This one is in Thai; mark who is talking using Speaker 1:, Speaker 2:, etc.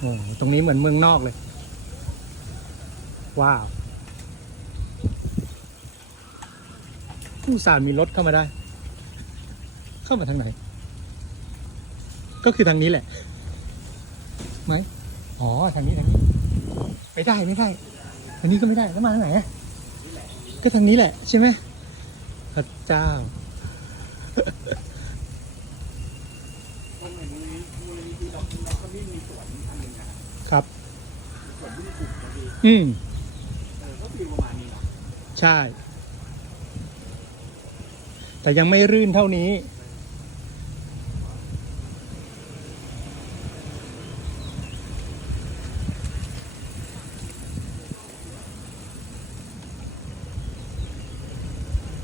Speaker 1: โอ้ตรงนี้เหมือนเมืองนอกเลย ว้าวผู้สารมีรถเข้ามาได้ เข้ามาทางไหน ก็คือทางนี้แหละ ไหม อ๋อ ทางนี้ทางนี้ ไม่ได้ไม่ได้ทางนี้ก็ไม่ได้ แล้วมาทางไหนอะก็ทางนี้แหละ ใช่ไหมพระเจ้า
Speaker 2: มันเหมือนมูลนิธิมูลนิธิดอกกก็ไม่มีสวนอันหนึงนะ ครับสวนที่มีปลูกพอดี
Speaker 1: อืม
Speaker 2: เออก็ฟีลประมาณนี้เนาะ
Speaker 1: ใช่ แต่ยังไม่รื่นเท่านี้
Speaker 2: ใ